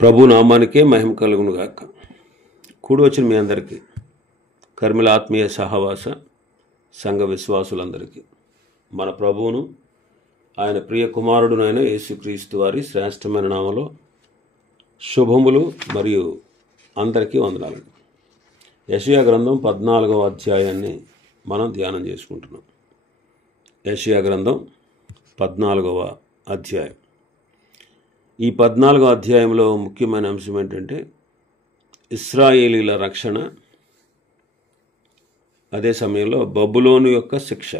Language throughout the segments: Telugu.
ప్రభు నామానికే మహిమ కలుగును గాక. కూడి వచ్చిన మీ అందరికీ, కర్మిల ఆత్మీయ సహవాస సంఘ విశ్వాసులందరికీ మన ప్రభువును ఆయన ప్రియ కుమారుడునైన యేసుక్రీస్తు వారి శ్రేష్టమైన నామలో శుభములు మరియు అందరికీ వందనాలు. యెషయా గ్రంథం 14వ అధ్యాయాన్ని మనం ధ్యానం చేసుకుంటున్నాం. యెషయా గ్రంథం 14వ అధ్యాయం. ఈ 14వ అధ్యాయంలో ముఖ్యమైన అంశం ఏంటంటే ఇశ్రాయేలీల రక్షణ, అదే సమయంలో బబులోను యొక్క శిక్ష.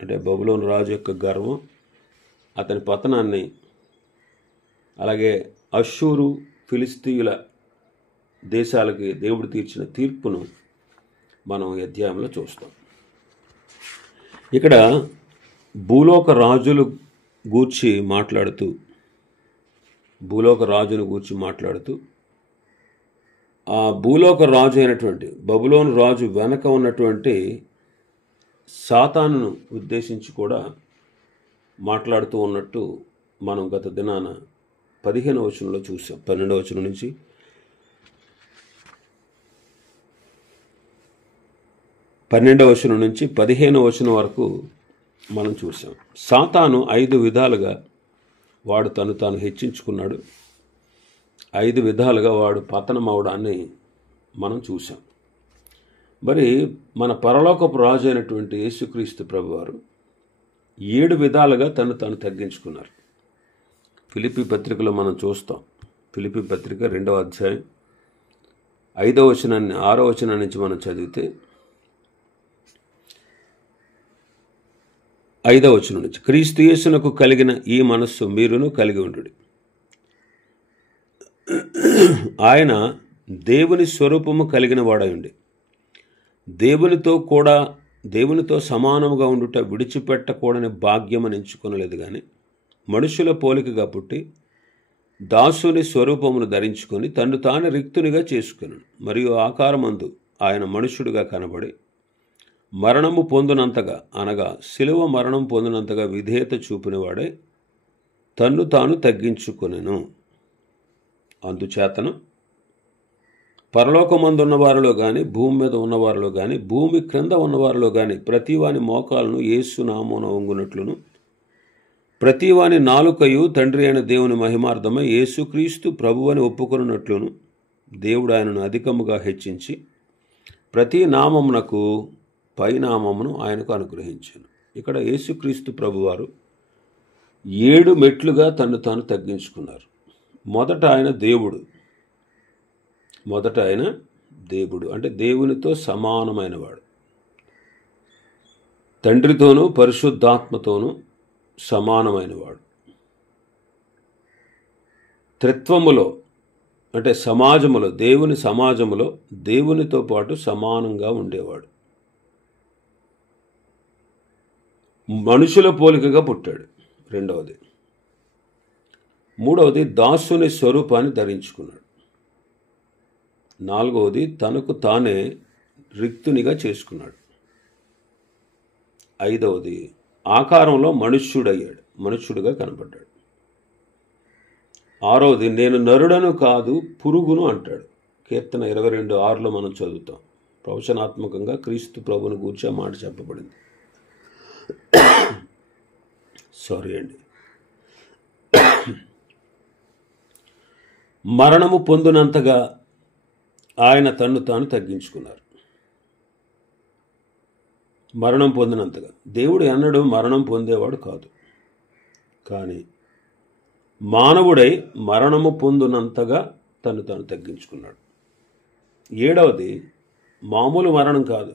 అంటే బబులోను రాజు యొక్క గర్వం, అతని పతనాన్ని, అలాగే అష్షూరు ఫిలిస్తీయుల దేశాలకి దేవుడు తీర్చిన తీర్పును మనం ఈ అధ్యాయంలో చూస్తాం. ఇక్కడ భూలోక రాజులు గూర్చి మాట్లాడుతూ ఆ భూలోక రాజు అయినటువంటి బబులోను రాజు వెనక ఉన్నటువంటి సాతానును ఉద్దేశించి కూడా మాట్లాడుతూ ఉన్నట్టు మనం గత దినాన 15వ వచనంలో చూసాం. 12వ వచనం నుంచి 12వ వచనం నుంచి 15వ వచనం వరకు మనం చూసాం. సాతాను 5 విధాలుగా వాడు తాను హెచ్చించుకున్నాడు. 5 విధాలుగా వాడు పతనం అవడాన్ని మనం చూసాం. మరి మన పరలోకపు రాజు అయినటువంటి యేసుక్రీస్తు ప్రభువారు 7 విధాలుగా తాను తగ్గించుకున్నారు. ఫిలిప్పీ పత్రికలో మనం చూస్తాం. ఫిలిప్పీ పత్రిక 2వ అధ్యాయం 5వ వచనాన్ని 6వ వచనం నుంచి మనం చదివితే 5వ వచనం నుంచి, క్రీస్తు యేసునకు కలిగిన ఈ మనస్సు మీరును కలిగి ఉండుడి. ఆయన దేవుని స్వరూపము కలిగిన వాడయుండి దేవునితో సమానముగా ఉండుట విడిచిపెట్టకూడని భాగ్యమని ఎంచుకొనలేదు కానీ, మనుషుల పోలికగా పుట్టి దాసుని స్వరూపమును ధరించుకొని తన్ను తాను రిక్తునిగా చేసుకున్నాడు. మరియు ఆకారమందు ఆయన మనుష్యుడిగా కనబడి మరణము పొందినంతగా, అనగా శిలువ మరణం పొందినంతగా విధేయత చూపినవాడే తన్ను తాను తగ్గించుకొనెను. అందుచేతను పరలోకమందున్న వారిలో కానీ, భూమి మీద ఉన్నవారిలో కానీ, భూమి క్రింద ఉన్నవారిలో కానీ ప్రతివాని మోకాలను యేసు నామమున వంగునట్లును, ప్రతివాని నాలుకయు తండ్రి అయిన దేవుని మహిమార్థమై యేసుక్రీస్తు ప్రభువని ఒప్పుకొనున్నట్లును దేవుడు ఆయనను అధికముగా హెచ్చించి ప్రతి నామమునకు పైనామమును ఆయనకు అనుగ్రహించాను. ఇక్కడ యేసుక్రీస్తు ప్రభువారు 7 మెట్లుగా తాను తగ్గించుకున్నారు. మొదట ఆయన దేవుడు అంటే దేవునితో సమానమైన వాడు, తండ్రితోనూ పరిశుద్ధాత్మతోనూ సమానమైన వాడు. త్రిత్వములో అంటే సమాజములో, దేవుని సమాజములో దేవునితో పాటు సమానంగా ఉండేవాడు. మనుషుల పోలికగా పుట్టాడు. 2వది. 3వది దాసుని స్వరూపాన్ని ధరించుకున్నాడు. 4వది తనకు తానే రిక్తునిగా చేసుకున్నాడు. 5వది ఆకారంలో మనుష్యుడిగా కనపడ్డాడు. 6వది నేను నరుడను కాదు పురుగును అంటాడు. కీర్తన 22:6లో మనం చదువుతాం. ప్రవచనాత్మకంగా క్రీస్తు ప్రభువును గూర్చి ఆ మాట చెప్పబడింది. మరణము పొందినంతగా ఆయన తన్ను తాను తగ్గించుకున్నారు. మరణం పొందినంతగా. దేవుడు ఎన్నడూ మరణం పొందేవాడు కాదు, కానీ మానవుడై మరణము పొందినంతగా తాను తగ్గించుకున్నాడు. 7వది మామూలు మరణం కాదు,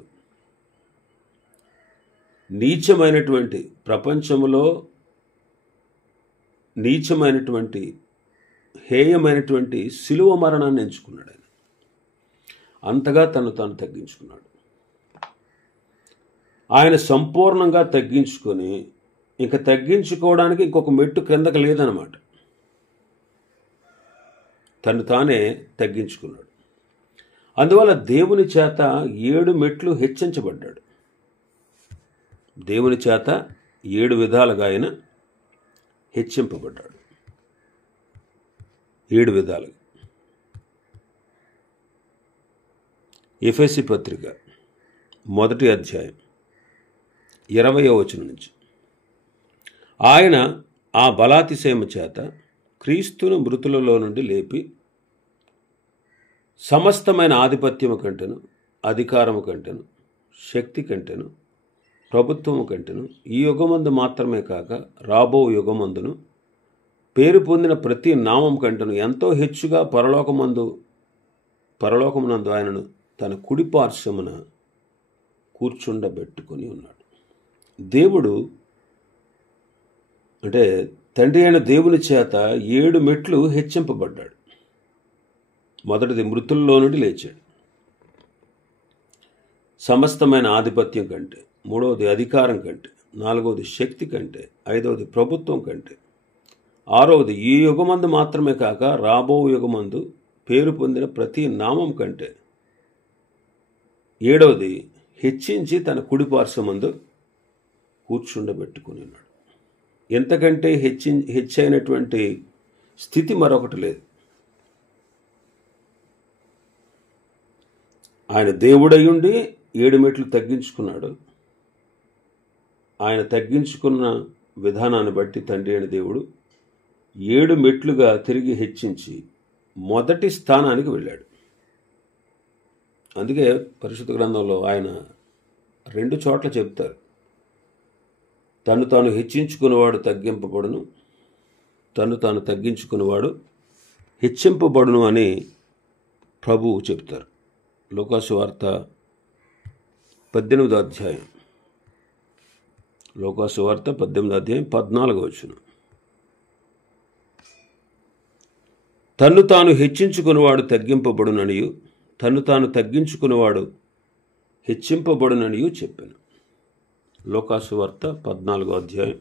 నీచమైనటువంటి ప్రపంచములో నీచమైనటువంటి హేయమైనటువంటి శిలువ మరణాన్ని ఎంచుకున్నాడు. ఆయన అంతగా తాను తగ్గించుకున్నాడు. ఆయన సంపూర్ణంగా తగ్గించుకొని ఇంక తగ్గించుకోవడానికి ఇంకొక మెట్టు క్రిందకు లేదన్నమాట. తను తానే తగ్గించుకున్నాడు. అందువల్ల దేవుని చేత 7 మెట్లు హెచ్చించబడ్డాడు. దేవుని చేత 7 విధాలుగా ఆయన హెచ్చింపబడ్డాడు. 7 విధాలుగా. ఎఫెసీ పత్రిక 1వ అధ్యాయం 20వ వచనం నుంచి, ఆయన ఆ బలాతిశయము చేత క్రీస్తును మృతులలో నుండి లేపి సమస్తమైన ఆధిపత్యము కంటెను, అధికారము కంటెను, శక్తి కంటెను, ప్రభుత్వము కంటెను ఈ యుగమందు మాత్రమే కాక రాబో యుగమందును పేరు పొందిన ప్రతి నామం కంటెను ఎంతో హెచ్చుగా పరలోకమునందు ఆయనను తన కుడి పార్శ్వమున కూర్చుండబెట్టుకొని ఉన్నాడు. దేవుడు అంటే తండ్రి అయిన దేవుని చేత 7 మెట్లు హెచ్చింపబడ్డాడు. మొదటిది మృతుల్లో నుండి లేచాడు, సమస్తమైన ఆధిపత్యం కంటే, 3వది అధికారం కంటే, 4వది శక్తి కంటే, 5వది ప్రభుత్వం కంటే, 6వది ఈ యుగమందు మాత్రమే కాక రాబో యుగమందు పేరు పొందిన ప్రతి నామం కంటే, 7వది హెచ్చించి తన కుడి పార్శ్వమందు కూర్చుండబెట్టుకుని ఉన్నాడు. ఎంతకంటే హెచ్చైనటువంటి స్థితి మరొకటి లేదు. ఆయన దేవుడయ్యుండి 7 మెట్లు తగ్గించుకున్నాడు. ఆయన తగ్గించుకున్న విధానాన్ని బట్టి తండ్రి అయిన దేవుడు 7 మెట్లుగా తిరిగి హెచ్చించి మొదటి స్థానానికి వెళ్ళాడు. అందుకే పరిశుద్ధ గ్రంథంలో ఆయన 2 చోట్ల చెప్తారు, తను తాను హెచ్చించుకునేవాడు తగ్గింపబడును, తను తాను తగ్గించుకునేవాడు హెచ్చింపబడును అని ప్రభువు చెప్తారు. లూకాసు వార్త 18వ అధ్యాయం, లూకాసు వార్త 18వ అధ్యాయం 14వ వచనం, తన్ను తాను హెచ్చించుకునేవాడు తగ్గింపబడుననియు తన్ను తాను తగ్గించుకునేవాడు హెచ్చింపబడుననియు చెప్పాను. లూకాసు వార్త 14వ అధ్యాయం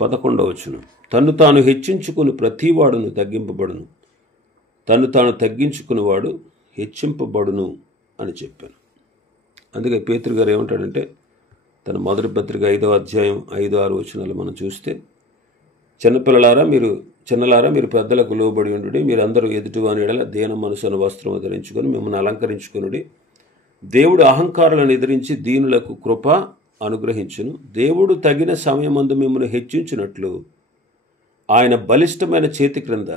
11వ వచనం, తన్ను తాను హెచ్చించుకుని ప్రతివాడును తగ్గింపబడును, తన్ను తాను తగ్గించుకునేవాడు హెచ్చింపబడును అని చెప్పాను. అందుకే పేతురు గారు ఏమంటాడంటే తన మొదటి పత్రిక 5వ అధ్యాయం 5-6 వచనాలు మనం చూస్తే, చిన్నలారా మీరు పెద్దలకు లోబడి ఉండుడి, మీరందరూ ఎదుటివాని ఎడల దీన మనసును వస్త్రము ధరించుకొని మిమ్మల్ని అలంకరించుకొనుడి. దేవుడు అహంకారులను ఎదిరించి దీనులకు కృప అనుగ్రహించును. దేవుడు తగిన సమయమందు మిమ్మల్ని హెచ్చించినట్లు ఆయన బలిష్టమైన చేతి క్రింద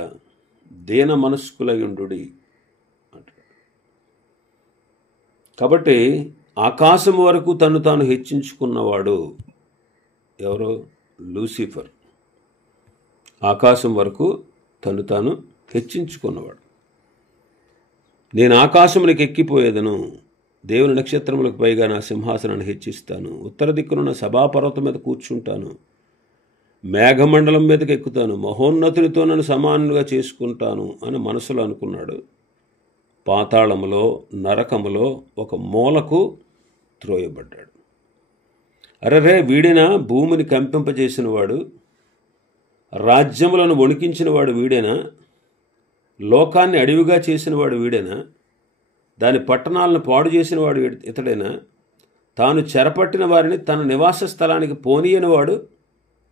దీన మనస్కులయుండుడి అంటాడు. కాబట్టి ఆకాశం వరకు తను తాను హెచ్చించుకున్నవాడు ఎవరో? లూసిఫర్. ఆకాశం వరకు తను తాను హెచ్చించుకున్నవాడు. నేను ఆకాశమునికి ఎక్కిపోయేదను, దేవుని నక్షత్రములకు పైగా నా సింహాసనాన్ని హెచ్చిస్తాను, ఉత్తర దిక్కునున్న సభాపర్వతం మీద కూర్చుంటాను, మేఘమండలం మీదకి ఎక్కుతాను, మహోన్నతునితో నన్ను సమానంగా చేసుకుంటాను అని మనసులో అనుకున్నాడు. పాతాళములో నరకములో ఒక మూలకు త్రోయబడ్డాడు. అరరే, వీడేనా భూమిని కంపింపజేసిన వాడు? రాజ్యములను వణికించిన వాడు వీడేనా? లోకాన్ని అడవిగా చేసిన వాడు వీడేనా? దాని పట్టణాలను పాడు చేసిన వాడు ఇతడేనా? తాను చెరపట్టిన వారిని తన నివాస స్థలానికి పోనీయని వాడు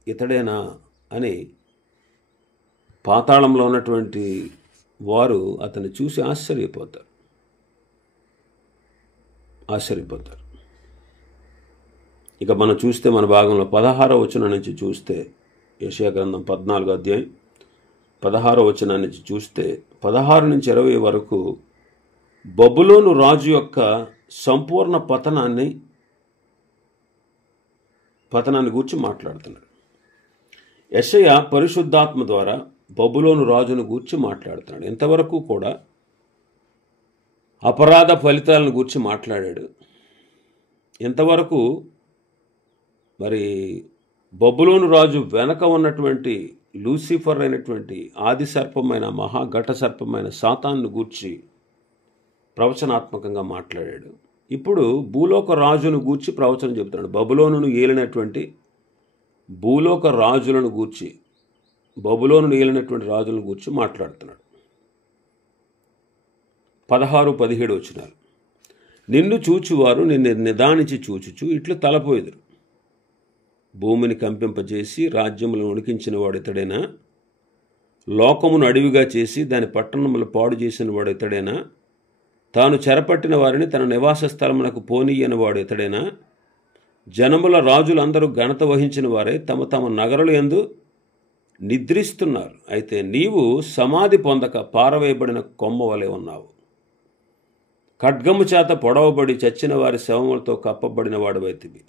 ఇతడేనా అని పాతాళంలో ఉన్నటువంటి వారు అతన్ని చూసి ఆశ్చర్యపోతారు. ఇక మనం చూస్తే మన భాగంలో 16వ వచనం నుంచి చూస్తే, యెషయా గ్రంథం 14వ అధ్యాయం 16వ వచనం నుంచి చూస్తే 16 నుంచి 20 వరకు బబులోను రాజు యొక్క సంపూర్ణ పతనాన్ని గూర్చి మాట్లాడుతున్నాడు. యెషయా పరిశుద్ధాత్మ ద్వారా బబులోను రాజును గూర్చి మాట్లాడుతున్నాడు. ఇంతవరకు కూడా అపరాధ ఫలితాలను గూర్చి మాట్లాడాడు. ఇంతవరకు మరి బబులోను రాజు వెనక ఉన్నటువంటి లూసిఫర్ అయినటువంటి ఆది సర్పమైన మహాఘట సర్పమైన సాతాను గూర్చి ప్రవచనాత్మకంగా మాట్లాడాడు. ఇప్పుడు భూలోక రాజును గూర్చి ప్రవచనం చెబుతున్నాడు. బబులోనును ఏలినటువంటి భూలోక రాజులను గూర్చి, బబులోనును ఏలినటువంటి రాజులను గూర్చి మాట్లాడుతున్నాడు. 16-17 వచనాలు, నిన్ను చూచువారు నిన్ను నిదానించి చూచుచు ఇట్లు తలపోయిదురు, భూమిని కంపింపజేసి రాజ్యములను వణికించిన వాడు ఇతడేనా? లోకమును అడవిగా చేసి దాని పట్టణములు పాడు చేసిన వాడు ఇతడేనా? తాను చెరపట్టిన వారిని తన నివాస స్థలమునకు పోనీయని వాడు ఇతడేనా? జనముల రాజులందరూ ఘనత వహించిన వారే తమ తమ నగరుల యందు నిద్రిస్తున్నారు. అయితే నీవు సమాధి పొందక పారవేయబడిన కొమ్మ వలె ఉన్నావు. ఖడ్గము చేత పొడవబడి చచ్చిన వారి శవములతో కప్పబడిన వాడవైతివి.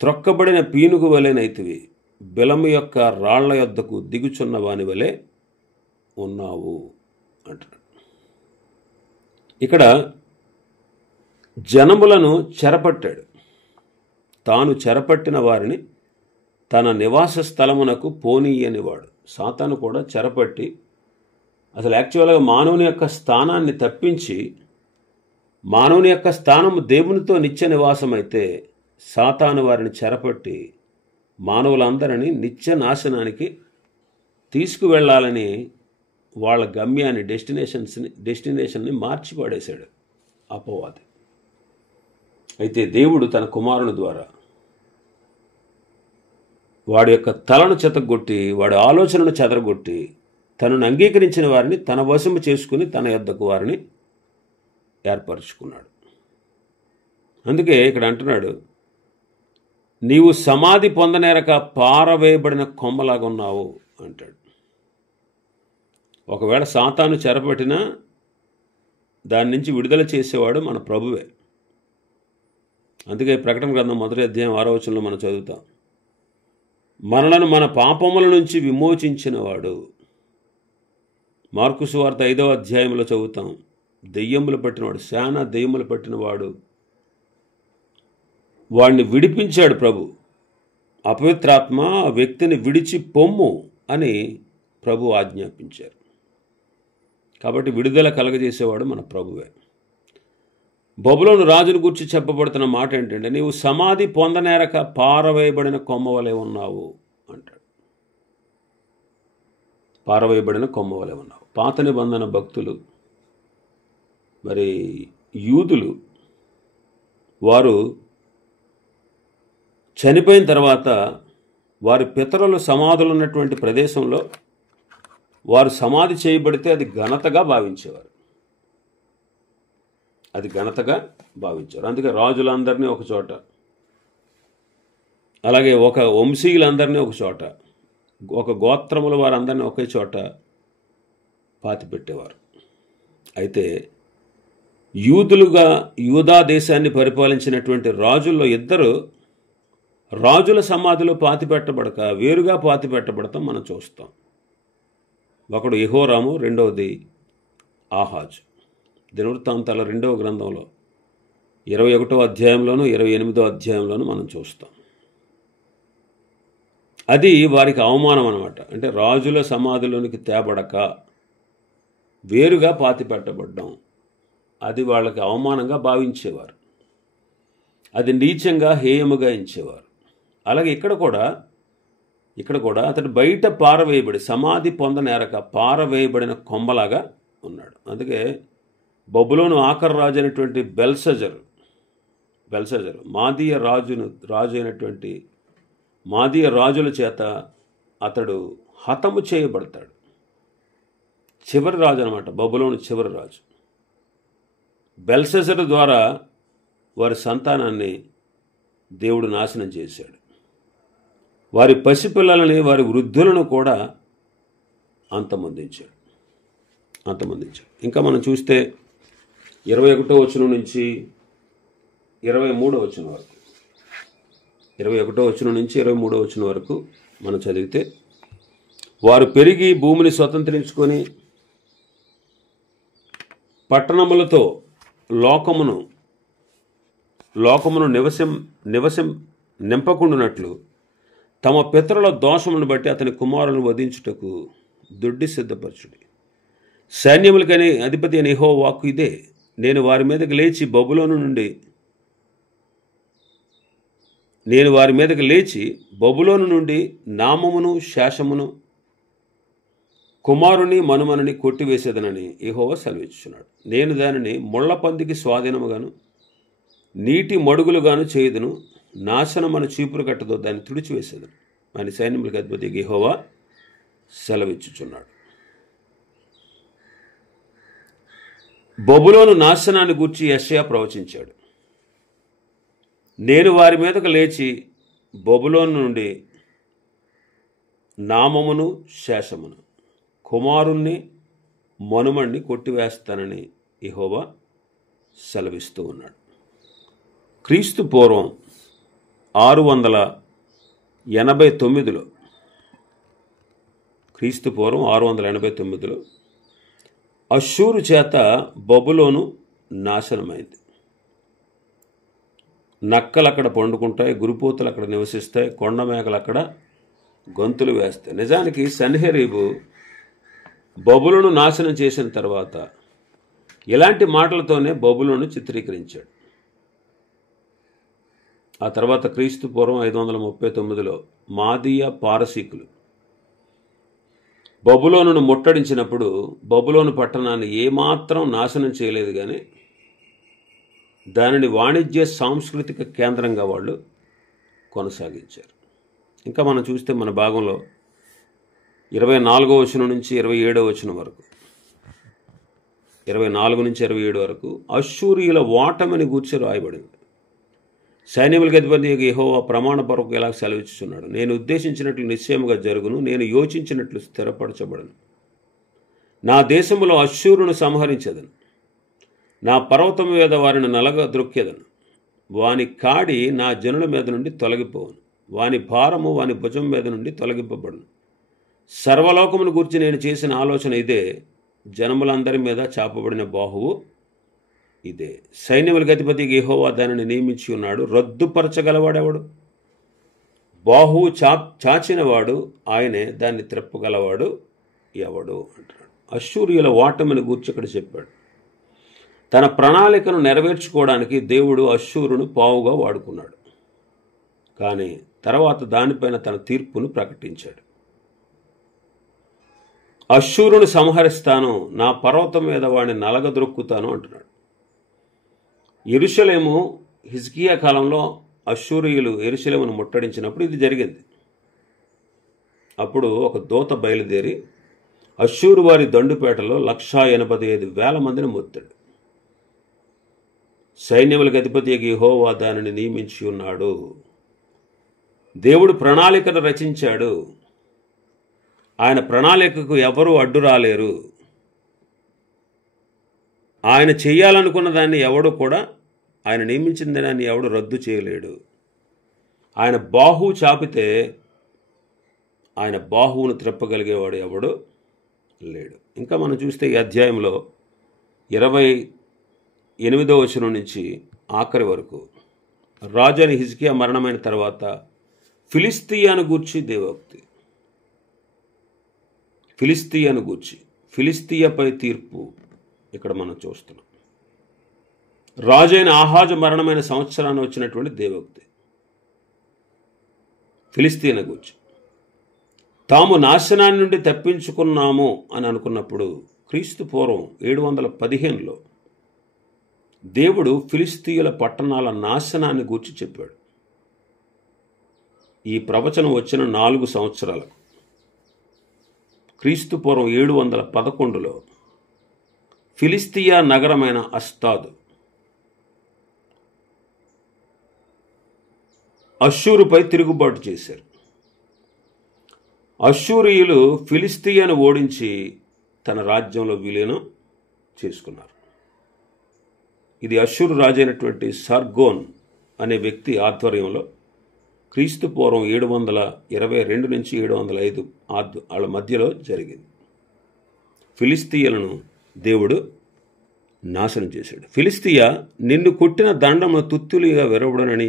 త్రొక్కబడిన పీనుగు వలెనైతివి. బిలము యొక్క రాళ్ల యొద్దకు దిగుచున్న వాని వలె ఉన్నావు అంటాడు. ఇక్కడ జనములను చెరపట్టాడు. తాను చెరపట్టిన వారిని తన నివాస స్థలమునకు పోనీయనివాడు. సాతాను కూడా చెరపట్టి అసలు యాక్చువల్గా మానవుని యొక్క స్థానాన్ని తప్పించి, మానవుని యొక్క స్థానము దేవునితో నిత్య నివాసం అయితే సాతాను వారిని చెరపట్టి మానవులందరినీ నిత్య నాశనానికి తీసుకువెళ్ళాలని వాళ్ళ గమ్యాన్ని డెస్టినేషన్ని మార్చి పడేశాడు అపవాది. అయితే దేవుడు తన కుమారుని ద్వారా వాడి యొక్క తలను చెతగొట్టి, వాడి ఆలోచనను చెదరగొట్టి, తనను అంగీకరించిన వారిని తన వశము చేసుకుని తన యొద్దకు వారిని ఏర్పరచుకున్నాడు. అందుకే ఇక్కడ అంటున్నాడు, నీవు సమాధి పొందనేరక పారవేయబడిన కొమ్మలాగా ఉన్నావు అంటాడు. ఒకవేళ సాతాను చెరపట్టినా దాని నుంచి విడుదల చేసేవాడు మన ప్రభువే. అందుకే ప్రకటన గ్రంథం 1వ అధ్యాయం 6వ వచనంలో మనం చదువుతాం, మనలను మన పాపముల నుంచి విమోచించినవాడు. మార్కు సువార్త 5వ అధ్యాయంలో చదువుతాం, దెయ్యములు పట్టినవాడు, శానా దెయ్యములు పట్టినవాడు, వాడిని విడిపించాడు ప్రభు. అపవిత్రాత్మ ఆ వ్యక్తిని విడిచి పొమ్ము అని ప్రభు ఆజ్ఞాపించారు. కాబట్టి విడుదల కలగజేసేవాడు మన ప్రభువే. బబులోను రాజును గురించి చెప్పబడుతున్న మాట ఏంటంటే, నీవు సమాధి పొందనేరక పారవేయబడిన కొమ్మ వలె ఉన్నావు అంటాడు. పారవేయబడిన కొమ్మ వలె ఉన్నావు. పాత నిబంధన భక్తులు, మరి యూదులు, వారు చనిపోయిన తర్వాత వారి పితరులు సమాధులు ఉన్నటువంటి ప్రదేశంలో వారు సమాధి చేయబడితే అది ఘనతగా భావించేవారు. అది ఘనతగా భావించారు. అందుకే రాజులందరినీ ఒక చోట, అలాగే ఒక వంశీయులందరినీ ఒక చోట, ఒక గోత్రముల వారందరినీ ఒకే చోట పాతిపెట్టేవారు. అయితే యూదా దేశాన్ని పరిపాలించినటువంటి రాజుల్లో ఇద్దరు రాజుల సమాధిలో పాతిపెట్టబడక వేరుగా పాతిపెట్టబడతాం మనం చూస్తాం. ఒకడు యెహోరాము, రెండవది ఆహాజు. దినవృత్తాంతాల 2వ గ్రంథంలో 21వ అధ్యాయంలోను 28వ అధ్యాయంలోను మనం చూస్తాం. అది వారికి అవమానం అన్నమాట. అంటే రాజుల సమాధిలోనికి తేబడక వేరుగా పాతిపెట్టబడ్డం, అది వాళ్ళకి అవమానంగా భావించేవారు. అది నీచంగా హేయముగా ఎంచేవారు. అలాగే ఇక్కడ కూడా అతడు బయట పారవేయబడి సమాధి పొందనేరక పారవేయబడిన కొమ్మలాగా ఉన్నాడు. అందుకే బబులోను ఆఖరు రాజు అయినటువంటి బెల్షజరు రాజు అయినటువంటి మాదీయ రాజుల చేత అతడు హతము చేయబడతాడు. చివరి రాజు అనమాట, బబులోను చివరి రాజు. బెల్షజరు ద్వారా వారి సంతానాన్ని దేవుడు నాశనం చేశాడు. వారి పసిపిల్లలని, వారి వృద్ధులను కూడా అంతమొందించాడు. ఇంకా మనం చూస్తే 21వ వచనం నుంచి 23వ వచనం వరకు, 21వ వచనం నుంచి 23వ వచనం వరకు మనం చదివితే, వారు పెరిగి భూమిని స్వతంత్రించుకొని పట్టణములతో లోకమును నివసం నింపకుండునట్లు తమ పితరుల దోషములను బట్టి అతని కుమారులను వధించుటకు దొడ్డి సిద్ధపరచుడి. సైన్యములకని అధిపతి అని యెహోవా వాక్కు ఇదే, నేను వారి మీదకి లేచి బబులోను నుండి నామమును శేషమును కుమారుని మనుమనుని కొట్టివేసేదనని యెహోవా సెలవిచ్చుచున్నాడు. నేను దానిని ముళ్ళ పందికి స్వాధీనముగాను నీటి మడుగులుగాను చేయుదును, నాశనమను చీపురు కట్టదో దాన్ని తుడిచివేసేదను అని సైన్యములకు అధిపతి యెహోవా సెలవిచ్చుచున్నాడు. బబులోను నాశనాన్ని గూర్చి యెషయా ప్రవచించాడు. నేను వారి మీదకు లేచి బబులోను నుండి నామమును శేషమును కుమారుణ్ణి మనుమణ్ణి కొట్టివేస్తానని యెహోవా సెలవిస్తూ ఉన్నాడు. క్రీస్తు పూర్వం 689లో అష్షూరు చేత బబులోను నాశనమైంది. నక్కలు అక్కడ పండుకుంటాయి, గురుపోతులు అక్కడ నివసిస్తాయి, కొండ మేకలు అక్కడ గొంతులు వేస్తాయి. నిజానికి సన్హెరీబు బబులోను నాశనం చేసిన తర్వాత ఇలాంటి మాటలతోనే బబులోను చిత్రీకరించాడు. ఆ తర్వాత క్రీస్తు పూర్వం 539లో మాదీయ పారసీకులు బబులోనును ముట్టడించినప్పుడు బబులోను పట్టణాన్ని ఏమాత్రం నాశనం చేయలేదు, కానీ దానిని వాణిజ్య సాంస్కృతిక కేంద్రంగా వాళ్ళు కొనసాగించారు. ఇంకా మనం చూస్తే మన భాగంలో 24వ వచనం నుంచి 27వ వచనం వరకు, 24 నుంచి 27 వరకు అష్షూరీయుల ఓటమిని గూర్చి రాయబడింది. సైన్యములకు అధిపతి యెహోవా ప్రమాణపూర్వకంగా ఇలా సెలవిస్తున్నాడు, నేను ఉద్దేశించినట్లు నిశ్చయముగా జరుగును, నేను యోచించినట్లు స్థిరపరచబడను. నా దేశములో అష్షూరును సంహరించదను, నా పర్వతం మీద వారిని నలగ ద్రొక్కెదను. వాని కాడి నా జనుల మీద నుండి తొలగిపోవును, వాని భారము వాని భుజం మీద నుండి తొలగింపబడును. సర్వలోకమును గూర్చి నేను చేసిన ఆలోచన ఇదే, జనములందరి మీద చాపబడిన బాహువు ఇదే. సైన్యములకు అధిపతి యెహోవా దానిని నియమించి ఉన్నాడు, రద్దుపరచగలవాడెవడు? బాహువు చాచినవాడు ఆయనే, దాన్ని త్రెప్పగలవాడు ఎవడు అంటాడు. అష్షూరీయుల ఓటమిని గూర్చి ఇక్కడ చెప్పాడు. తన ప్రణాళికను నెరవేర్చుకోవడానికి దేవుడు అష్షూరును పావుగా వాడుకున్నాడు, కానీ తర్వాత దానిపైన తన తీర్పును ప్రకటించాడు. అష్షూరును సంహరిస్తాను, నా పర్వతం మీద వాడిని నలగద్రొక్కుతాను అంటున్నాడు. యెరూషలేము హిజ్కియా కాలంలో అష్షూరీయులు యెరూషలేమును ముట్టడించినప్పుడు ఇది జరిగింది. అప్పుడు ఒక దూత బయలుదేరి అష్షూరు వారి దండుపేటలో 185,000 మందిని మొత్తాడు. సైన్యములకు అధిపతి యెహోవా దానిని నియమించి ఉన్నాడు. దేవుడు ప్రణాళికను రచించాడు. ఆయన ప్రణాళికకు ఎవరూ అడ్డు రాలేరు. ఆయన చేయాలనుకున్న దాన్ని ఎవడు కూడా, ఆయన నియమించిన దాన్ని ఎవడు రద్దు చేయలేడు. ఆయన బాహువు చాపితే ఆయన బాహువును త్రెప్పగలిగేవాడు ఎవడు లేడు. ఇంకా మనం చూస్తే ఈ అధ్యాయంలో 28వ వచనం నుంచి ఆఖరి వరకు రాజు అని హిజ్కియా మరణమైన తర్వాత ఫిలిస్తీయాను గూర్చి దేవోక్తి. ఫిలిస్తీయాను గూర్చి, ఫిలిస్తీయాపై తీర్పు ఇక్కడ మనం చూస్తున్నాం. రాజైన ఆహాజు మరణమైన సంవత్సరాన్ని వచ్చినటువంటి దేవోక్తి ఫిలిస్తీయుల గూర్చి. తాము నాశనాన్ని నుండి తప్పించుకున్నాము అని అనుకున్నప్పుడు క్రీస్తు పూర్వం 715లో దేవుడు ఫిలిస్తీయుల పట్టణాల నాశనాన్ని గూర్చి చెప్పాడు. ఈ ప్రవచనం వచ్చిన 4 సంవత్సరాలకు క్రీస్తు పూర్వం 711లో ఫిలిస్తీయా నగరమైన అస్తాదు అష్షూరుపై తిరుగుబాటు చేశారు. అష్షూరీయులు ఫిలిస్తీయాను ఓడించి తన రాజ్యంలో విలీనం చేసుకున్నారు. ఇది అష్షూరు రాజైనటువంటి సర్గోన్ అనే వ్యక్తి ఆధ్వర్యంలో క్రీస్తు పూర్వం 722 నుంచి 705 వాళ్ళ మధ్యలో జరిగింది. ఫిలిస్తీయులను దేవుడు నాశనం చేశాడు. ఫిలిస్తీయా నిన్ను కొట్టిన దండమును తుత్తులుగా విరవడనని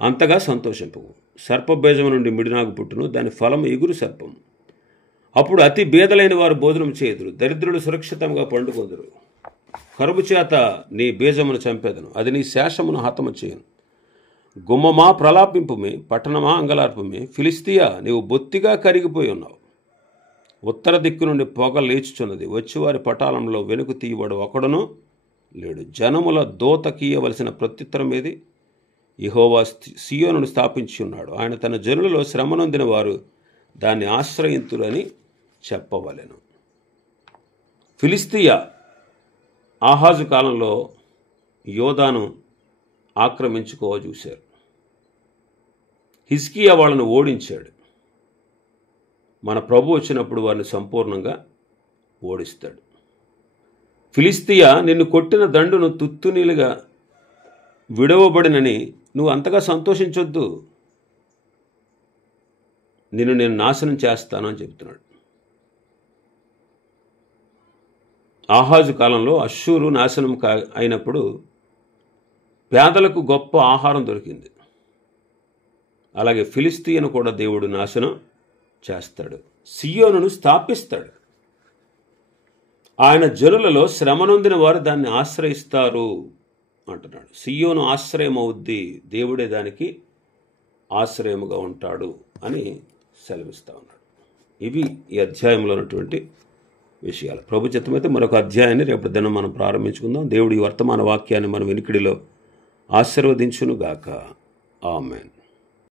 అంతగా సంతోషింపవు. సర్పబీజము నుండి మిడినాగు పుట్టును, దాని ఫలము ఎగురు సర్పము. అప్పుడు అతి బీదలైన వారు భోజనం చేయుదురు, దరిద్రులు సురక్షితంగా పండుకొందురు. కరువు చేత నీ బీజమును చంపేదను, అది నీ శేషమును హతము చేయను. గుమ్మమా ప్రలాపింపుమే, పట్టణమా అంగలార్పమే. ఫిలిస్తీయా నీవు బొత్తిగా కరిగిపోయి ఉన్నావు. ఉత్తర దిక్కు నుండి పొగ లేచుచున్నది, వచ్చివారి పటాలంలో వెనుక తీయబడు ఒకడును లేడు. జనముల దోతకీయవలసిన ప్రత్యుత్తరం ఏది? యెహోవా సియోనును స్థాపించి ఉన్నాడు, ఆయన తన జనులలో శ్రమనొందిన వారు దాన్ని ఆశ్రయింతురని చెప్పవలెను. ఫిలిస్తీయా ఆహాజు కాలంలో యోదాను చూశారు. హిజ్కియా వాళ్ళను ఓడించాడు. మన ప్రభు వచ్చినప్పుడు వారిని సంపూర్ణంగా ఓడిస్తాడు. ఫిలిష్తియా నిన్ను కొట్టిన దండును తుత్తునీలుగా విడవబడినని నువ్వు అంతగా సంతోషించొద్దు, నిన్ను నేను నాశనం చేస్తాను అని చెప్తున్నాడు. ఆహాజు కాలంలో అష్షూరు నాశనం అయినప్పుడు పేదలకు గొప్ప ఆహారం దొరికింది. అలాగే ఫిలిష్తియను కూడా దేవుడు నాశనం చేస్తాడు. సియోనును స్థాపిస్తాడు. ఆయన జనులలో శ్రమనొందిన వారు దాన్ని ఆశ్రయిస్తారు అంటున్నాడు. సియోను ఆశ్రయం అవుద్ది, దేవుడే దానికి ఆశ్రయముగా ఉంటాడు అని సెలవిస్తూ ఉన్నాడు. ఇవి ఈ అధ్యాయంలో ఉన్నటువంటి విషయాలు. ప్రభు చిత్తమైతే మరొక అధ్యాయాన్ని రేపటి దినం మనం ప్రారంభించుకుందాం. దేవుడి వర్తమాన వాక్యాన్ని మన వెనుకడిలో ఆశీర్వదించునుగాక. ఆమేన్.